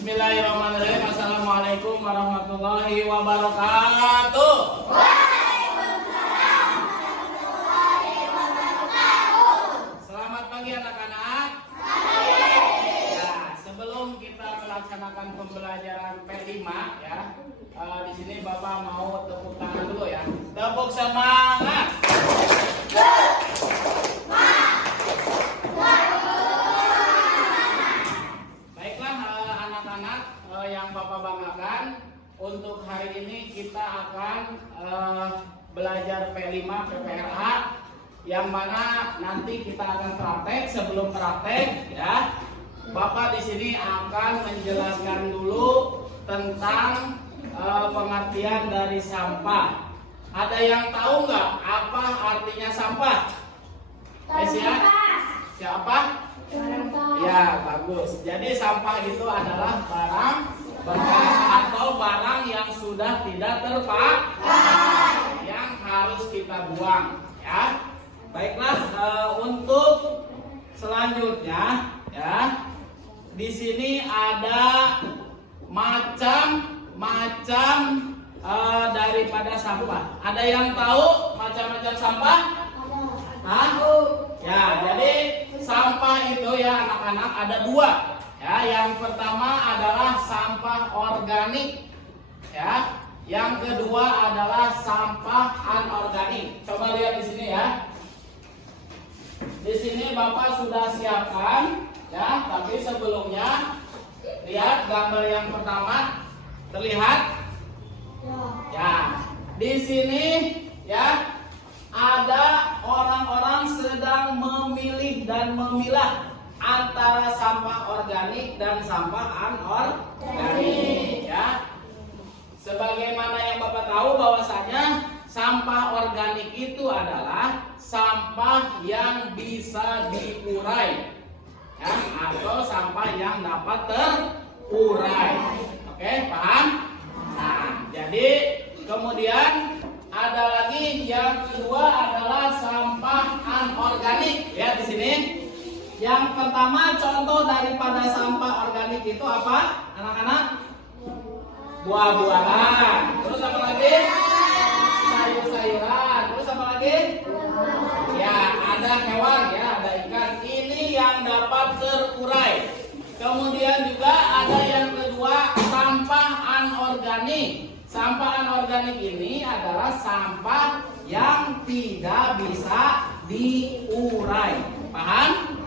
Bismillahirrahmanirrahim. Assalamualaikum warahmatullahi wabarakatuh. Waalaikumsalam warahmatullahi wabarakatuh. Selamat pagi anak-anak. Ya, sebelum kita melaksanakan pembelajaran P5 ya, di sini Bapak mau tepuk tangan dulu ya. Tepuk semangat. Yang Bapak banggakan, untuk hari ini kita akan belajar P5 PPRA, yang mana nanti kita akan praktek. Sebelum praktek ya, Bapak di sini akan menjelaskan dulu tentang pengertian dari sampah. Ada yang tahu nggak apa artinya sampah? Siapa? Ya, bagus. Jadi sampah itu adalah barang bekas atau barang yang sudah tidak terpakai, yang harus kita buang ya. Baiklah, untuk selanjutnya ya, di sini ada macam-macam daripada sampah. Ada yang tahu macam-macam sampah? Ya, jadi sampah itu ya anak-anak ada dua. Ya, yang pertama adalah sampah organik. Ya, yang kedua adalah sampah anorganik. Coba lihat di sini ya. Di sini Bapak sudah siapkan ya, tapi sebelumnya lihat gambar yang pertama. Terlihat? Ya, di sini ya ada orang-orang sedang memilih dan memilah antara sampah organik dan sampah anorganik ya. Sebagaimana yang Bapak tahu bahwasanya sampah organik itu adalah sampah yang bisa diurai ya, atau sampah yang dapat terurai. Oke, paham? Nah, jadi kemudian ada lagi yang kedua adalah sampah anorganik. Lihat di sini. Yang pertama contoh daripada sampah organik itu apa? Anak-anak? Buah-buahan. Terus apa lagi? Sayur-sayuran. Terus apa lagi? Ya, ada hewan ya, ada ikan. Ini yang dapat terurai. Kemudian juga ada yang kedua sampah anorganik. Sampah anorganik ini adalah sampah yang tidak bisa diurai. Paham?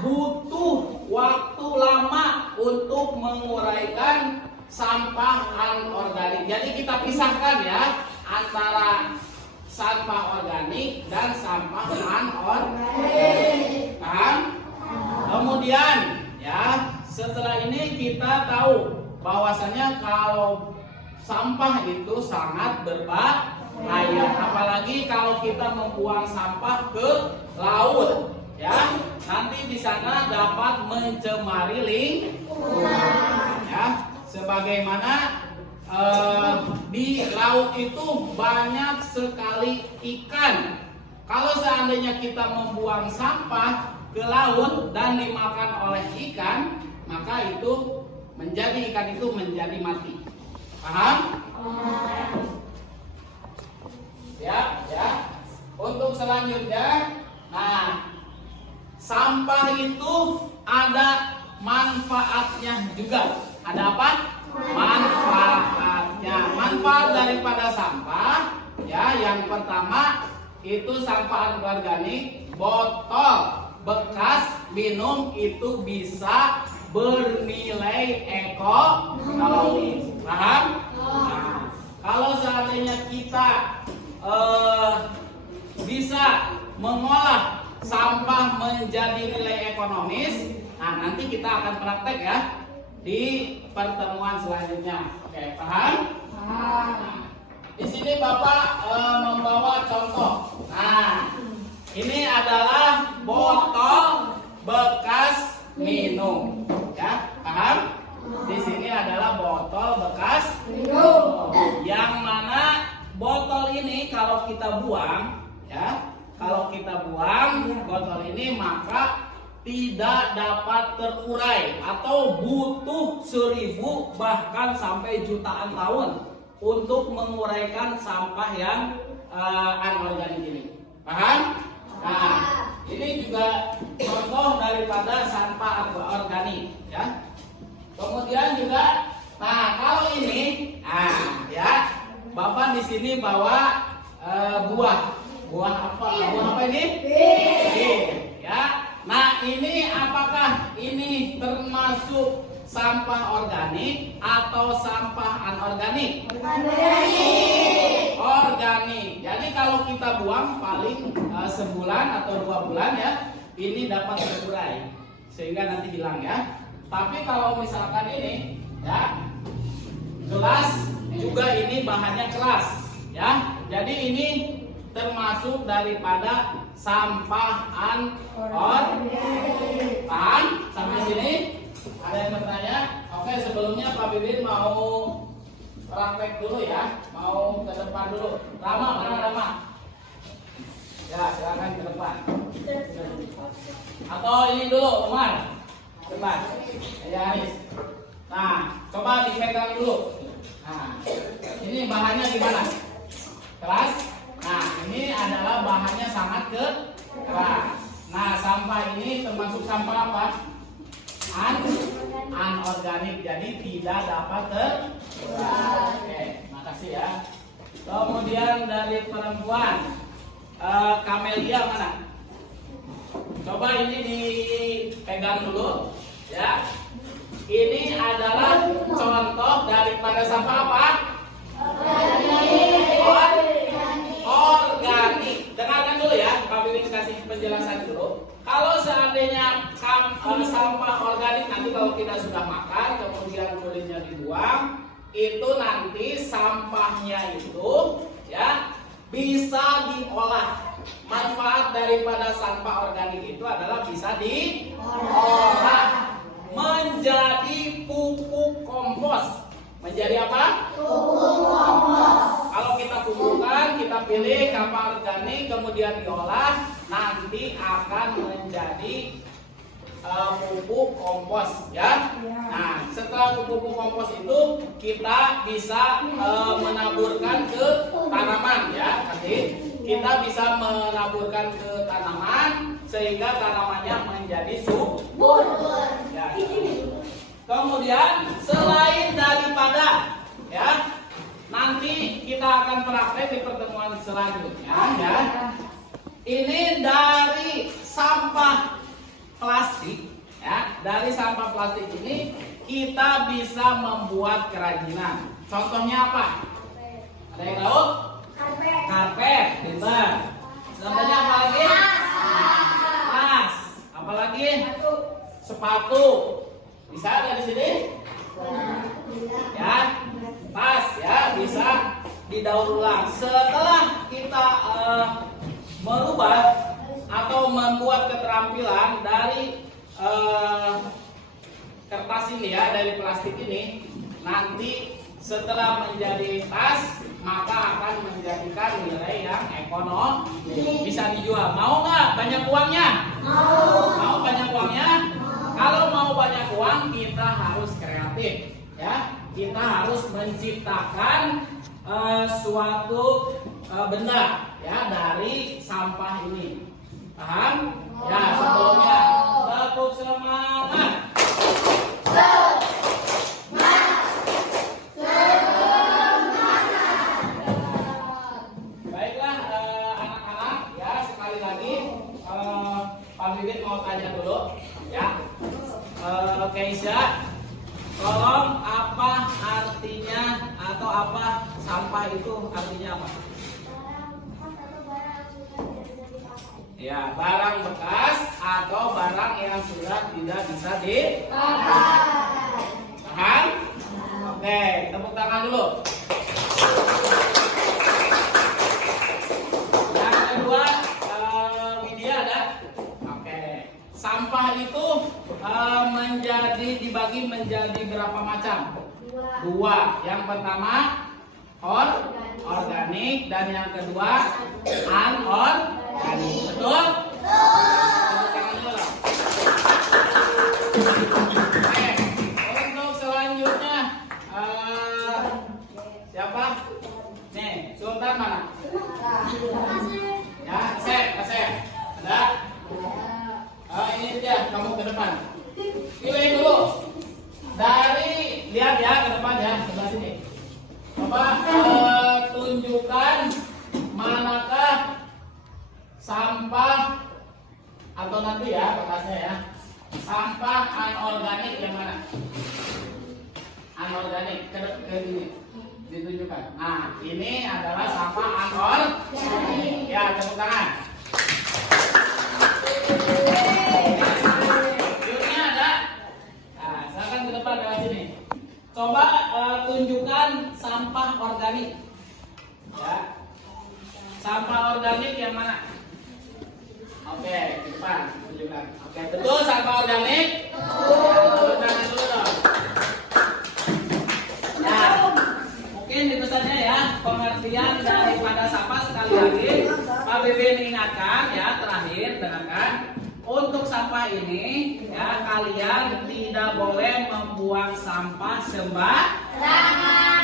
Butuh waktu lama untuk menguraikan sampah anorganik. Jadi kita pisahkan ya antara sampah organik dan sampah anorganik. Paham? Kemudian ya, setelah ini kita tahu bahwasanya kalau sampah itu sangat berbahaya, apalagi kalau kita membuang sampah ke laut ya, nanti di sana dapat mencemari lingkungan ya. Sebagaimana di laut itu banyak sekali ikan. Kalau seandainya kita membuang sampah ke laut dan dimakan oleh ikan, maka itu ikan itu menjadi mati. Paham? Siap ya. Untuk selanjutnya, nah, sampah itu ada manfaatnya juga. Ada apa? Manfaatnya. Manfaat daripada sampah ya, yang pertama itu sampah organik. Botol bekas minum itu bisa bernilai ekonomis. Paham? Nah, kalau seandainya kita bisa mengolah sampah menjadi nilai ekonomis, nah nanti kita akan praktek ya di pertemuan selanjutnya. Oke, paham? Nah, di sini Bapak membawa contoh. Nah, ini adalah botol bekas minum. Ya, paham? Di sini adalah botol bekas minum. Yang mana botol ini kalau kita buang, ya, kalau kita buang botol ini maka tidak dapat terurai atau butuh 1000 bahkan sampai jutaan tahun untuk menguraikan sampah yang anorganik ini. Paham? Nah, ini juga contoh daripada sampah organik ya. Kemudian juga, nah kalau ini, ya, Bapak di sini bawa buah apa? Buah apa ini? Bir. Ya. Nah, ini apakah ini termasuk sampah organik atau sampah anorganik? Organik. Jadi kalau kita buang paling sebulan atau 2 bulan ya, ini dapat terurai sehingga nanti hilang ya. Tapi kalau misalkan ini ya, gelas juga ini bahannya keras ya. Jadi ini termasuk daripada sampah anorganik. Paham? Sampai sini? Ada yang bertanya? Oke, sebelumnya Pak Bibin mau praktek dulu ya. Mau ke depan dulu. Rama, mana Rama? Ya, silakan ke depan. Atau ini dulu, Umar. Coba. Ya, Aris. Nah, coba dipegang dulu. Nah, ini bahannya gimana? Keras? Nah, ini adalah bahannya sangat keras. Nah, sampah ini termasuk sampah apa? Anorganik, jadi tidak dapat terurai. Oke, makasih ya. Kemudian dari perempuan, Kamelia mana? Coba ini dipegang dulu, ya. Ini adalah contoh daripada sampah apa? Organik. Dengarkan dulu ya, Pak Bibin kasih penjelasan dulu. Kalau seandainya sampah organik nanti kalau kita sudah makan, kemudian kulitnya dibuang, itu nanti sampahnya itu ya bisa diolah. Manfaat daripada sampah organik itu adalah bisa diolah menjadi pupuk kompos. Menjadi apa? Pupuk kompos. Kalau kita kumpulkan, kita pilih sampah organik, kemudian diolah, nanti akan menjadi pupuk kompos, ya. Nah, setelah pupuk kompos itu kita bisa menaburkan ke tanaman, ya. Nanti kita bisa menaburkan ke tanaman sehingga tanamannya menjadi subur. Ya. Kemudian selain daripada ya, nanti kita akan praktek di pertemuan selanjutnya ya. Ini dari sampah plastik ya. Dari sampah plastik ini kita bisa membuat kerajinan. Contohnya apa? Ada yang tahu? Karpet, pintar. Contohnya apa lagi? Tas. Apa lagi? Sepatu. Bisa ada di sini? Ya, tas ya bisa didaur ulang. Setelah kita merubah atau membuat keterampilan dari kertas ini ya, dari plastik ini, nanti setelah menjadi tas maka akan menjadikan nilai yang ekonomis, bisa dijual. Mau nggak banyak uangnya? Mau banyak uangnya? Kalau mau banyak uang kita harus kreatif ya. Kita harus menciptakan suatu benda ya dari sampah ini. Paham? Ya, sebelumnya tepuk semangat. Baiklah anak-anak ya, sekali lagi Pak Bibin mau tanya dulu ya. Keisha, tolong apa artinya atau apa sampah itu artinya apa? Ya, barang bekas atau barang yang sudah tidak bisa dipakai. Paham? Oke, tepuk tangan dulu. Yang kedua, Widya ada? Oke. Sampah itu dibagi menjadi berapa macam? Dua. Yang pertama organik dan yang kedua anorganik. Betul? Tepuk tangan dulu lah. sampah atau nanti ya bekasnya ya. Sampah anorganik yang mana? Anorganik ke sini ditunjukkan. Nah, ini adalah sampah anorganik. Ya, tepuk tangan. Yuknya ada. Nah, silakan ke depan lewat sini. Coba tunjukkan sampah organik. Ya. Sampah organik yang mana? Oke, ke depan tunjukkan. Oke, betul sampah organik? Tepuk tangan dulu dong. Nah, mungkin itu saja ya pengertian daripada sampah. Sekali lagi Pak Bibin ingatkan ya, terakhir dengarkan. Untuk sampah ini ya, kalian tidak boleh membuang sampah sembarangan.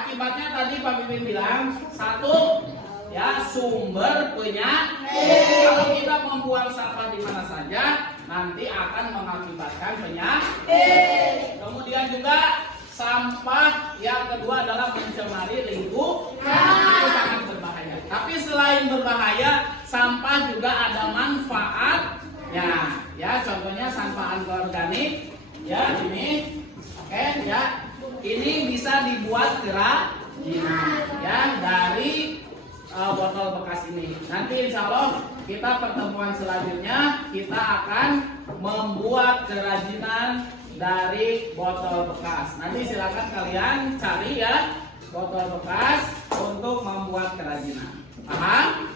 Akibatnya tadi Pak Bibin bilang, satu ya, sumber penyakit. Kalau kita membuang sampah di mana saja, nanti akan mengakibatkan penyakit. Kemudian juga sampah yang kedua adalah mencemari lingkungan. Itu sangat berbahaya. Tapi selain berbahaya, sampah juga ada manfaat. Ya, contohnya sampah anorganik. Ya, ini, oke, ya, ini bisa dibuat kerajinan. Ya, dari botol bekas ini. Nanti insya Allah kita pertemuan selanjutnya kita akan membuat kerajinan dari botol bekas. Nanti silakan kalian cari ya botol bekas untuk membuat kerajinan. Paham?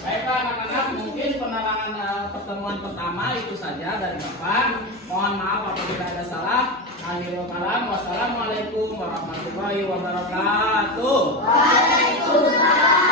Baiklah anak-anak, mungkin penerangan pertemuan pertama itu saja dari Bapak. Mohon maaf apabila ada salah. Akhirul kalam. Wassalamualaikum warahmatullahi wabarakatuh. Waalaikumsalam.